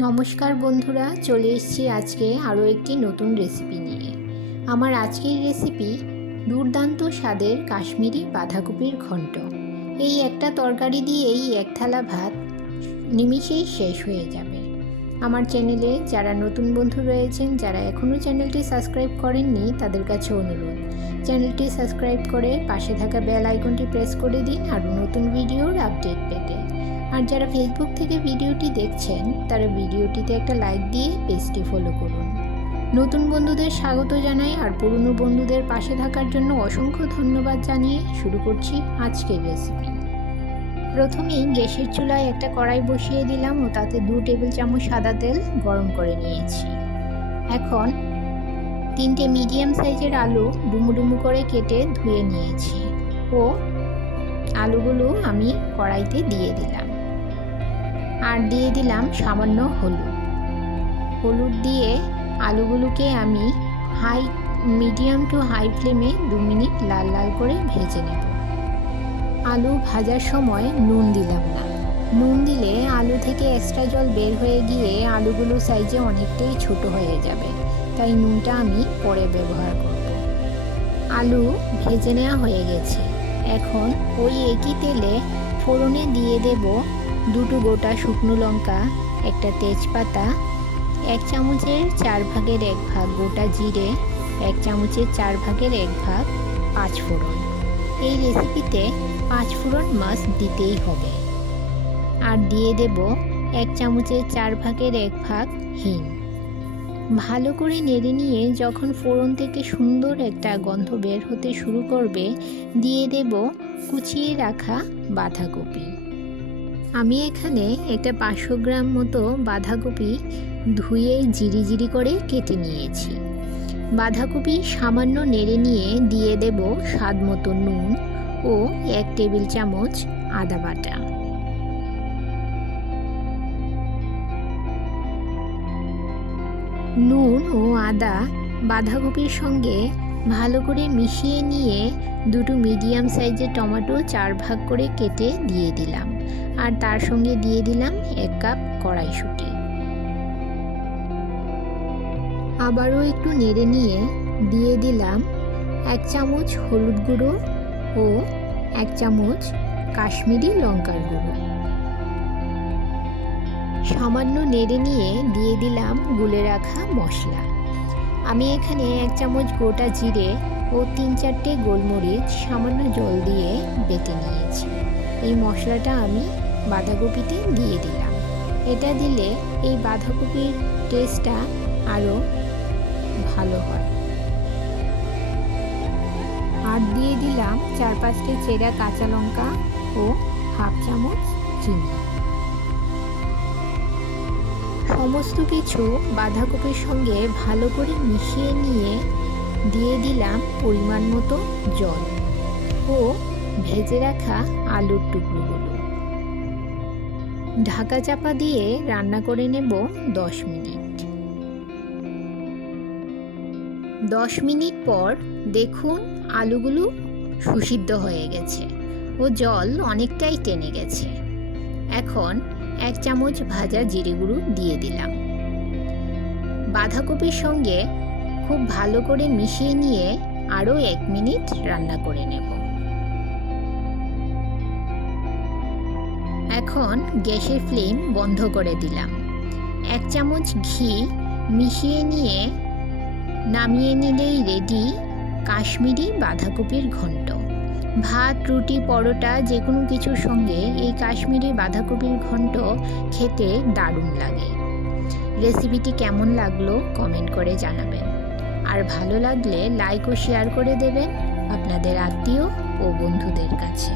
নমস্কার বন্ধুরা, চলে এসেছি আজকে আরও একটি নতুন রেসিপি নিয়ে। আমার আজকের রেসিপি দুর্দান্ত স্বাদের কাশ্মীরি বাঁধাকপির ঘন্ট। এই একটা তরকারি দিয়েই এক থালা ভাত নিমিষেই শেষ হয়ে যাবে। আমার চ্যানেলে যারা নতুন বন্ধু রয়েছেন, যারা এখনও চ্যানেলটি সাবস্ক্রাইব করেননি, তাদের কাছে অনুরোধ, চ্যানেলটি সাবস্ক্রাইব করে পাশে থাকা বেল আইকনটি প্রেস করে দিন আরও নতুন ভিডিওর আপডেট পেতে। আর যারা ফেসবুক থেকে ভিডিওটি দেখছেন, তারা ভিডিওটিতে একটা লাইক দিয়ে পেজটি ফলো করুন। নতুন বন্ধুদের স্বাগত জানাই আর পুরনো বন্ধুদের পাশে থাকার জন্য অসংখ্য ধন্যবাদ জানিয়ে শুরু করছি আজকের রেসিপি। প্রথমেই গ্যাসের চুলায় একটা কড়াই বসিয়ে দিলাম ও তাতে 2 টেবিল চামচ সাদা তেল গরম করে নিয়েছি। এখন 3টে মিডিয়াম সাইজের আলু ডুমু ডুমু করে কেটে ধুয়ে নিয়েছি ও আলুগুলো আমি কড়াইতে দিয়ে দিলাম। আর দিয়ে দিলাম সামান্য হলুদ দিয়ে আলুগুলোকে আমি মিডিয়াম টু হাই ফ্লেমে 2 মিনিট লাল লাল করে ভেজে নেব। আলু ভাজার সময় নুন দিলাম না। নুন দিলে আলু থেকে এক্সট্রা জল বের হয়ে গিয়ে আলুগুলো সাইজে অনেকটাই ছোট হয়ে যাবে, তাই নুনটা আমি পরে ব্যবহার করব। আলু ভেজে নেওয়া হয়ে গেছে। এখন ওই একই তেলে ফোড়নে দিয়ে দেব 2টো গোটা শুকনো লঙ্কা, একটা তেজপাতা, 1 চামচের 4 ভাগের 1 ভাগ গোটা জিরে, 1 চামচের 4 ভাগের 1 ভাগ পাঁচফোড়ন। এই রেসিপিতে পাঁচফোড়ন মাস্ট দিতেই হবে। আর দিয়ে দেব 1 চামচের 4 ভাগের 1 ভাগ হিং। ভালো করে নেড়ে নিয়ে যখন ফোড়ন থেকে সুন্দর একটা গন্ধ বের হতে শুরু করবে, দিয়ে দেব কুচিয়ে রাখা বাঁধাকপি। আমি এখানে একটা 500 গ্রাম মতো বাঁধাকপি ধুয়ে জিরি করে কেটে নিয়েছি। বাঁধাকপি সামান্য নেড়ে নিয়ে দিয়ে দেব স্বাদ মতো নুন ও 1 টেবিল চামচ আদা বাটা। নুন ও আদা বাঁধাকপির সঙ্গে ভালো করে মিশিয়ে নিয়ে 2টো মিডিয়াম সাইজের টমেটো 4 ভাগ করে কেটে দিয়ে দিলাম। আর তার সঙ্গে দিয়ে দিলাম 1 কাপ কড়াইশুঁটি। আবারও একটু নেড়ে নিয়ে দিয়ে দিলাম 1 চামচ হলুদ গুঁড়ো ও 1 চামচ কাশ্মীরি লঙ্কার গুঁড়ো। সামান্য নেড়ে নিয়ে দিয়ে দিলাম গুলে রাখা মশলা। আমি এখানে 1 চামচ গোটা জিরে ও 3-4টে গোলমরিচ সামান্য জল দিয়ে বেটে নিয়েছি। এই মশলাটা আমি বাঁধাকপিতে দিয়ে দিলাম। এটা দিলে এই বাঁধাকপির টেস্টটা আরও ভালো হয়। আর দিয়ে দিলাম 4-5টে চেরা কাঁচা লঙ্কা ও হাফ চামচ চিনি। সমস্ত কিছু বাঁধাকপির সঙ্গে ভালো করে মিশিয়ে নিয়ে দিয়ে দিলাম পরিমাণ মতো জল ও ভেজে রাখা আলুর টুকরোগুলো। ঢাকা চাপা দিয়ে রান্না করে নেব 10 মিনিট। 10 মিনিট পর দেখুন আলুগুলো সুসিদ্ধ হয়ে গেছে ও জল অনেকটাই টেনে গেছে। এখন 1 চামচ ভাজা জিরে গুঁড়ো দিয়ে দিলাম। বাঁধাকপির সঙ্গে খুব ভালো করে মিশিয়ে নিয়ে আরও 1 মিনিট রান্না করে নেব। এখন গ্যাসের ফ্লেম বন্ধ করে দিলাম। 1 চামচ ঘি মিশিয়ে নিয়ে নামিয়ে নিলেই রেডি কাশ্মীরি বাঁধাকপির ঘন্ট। ভাত, রুটি, পরোটা যে কোনো কিছুর সঙ্গে এই কাশ্মীরি বাঁধাকপির ঘন্ট খেতে দারুণ লাগে। রেসিপিটি কেমন লাগলো কমেন্ট করে জানাবেন। আর ভালো লাগলে লাইক ও শেয়ার করে দেবেন আপনাদের আত্মীয় ও বন্ধুদের কাছে।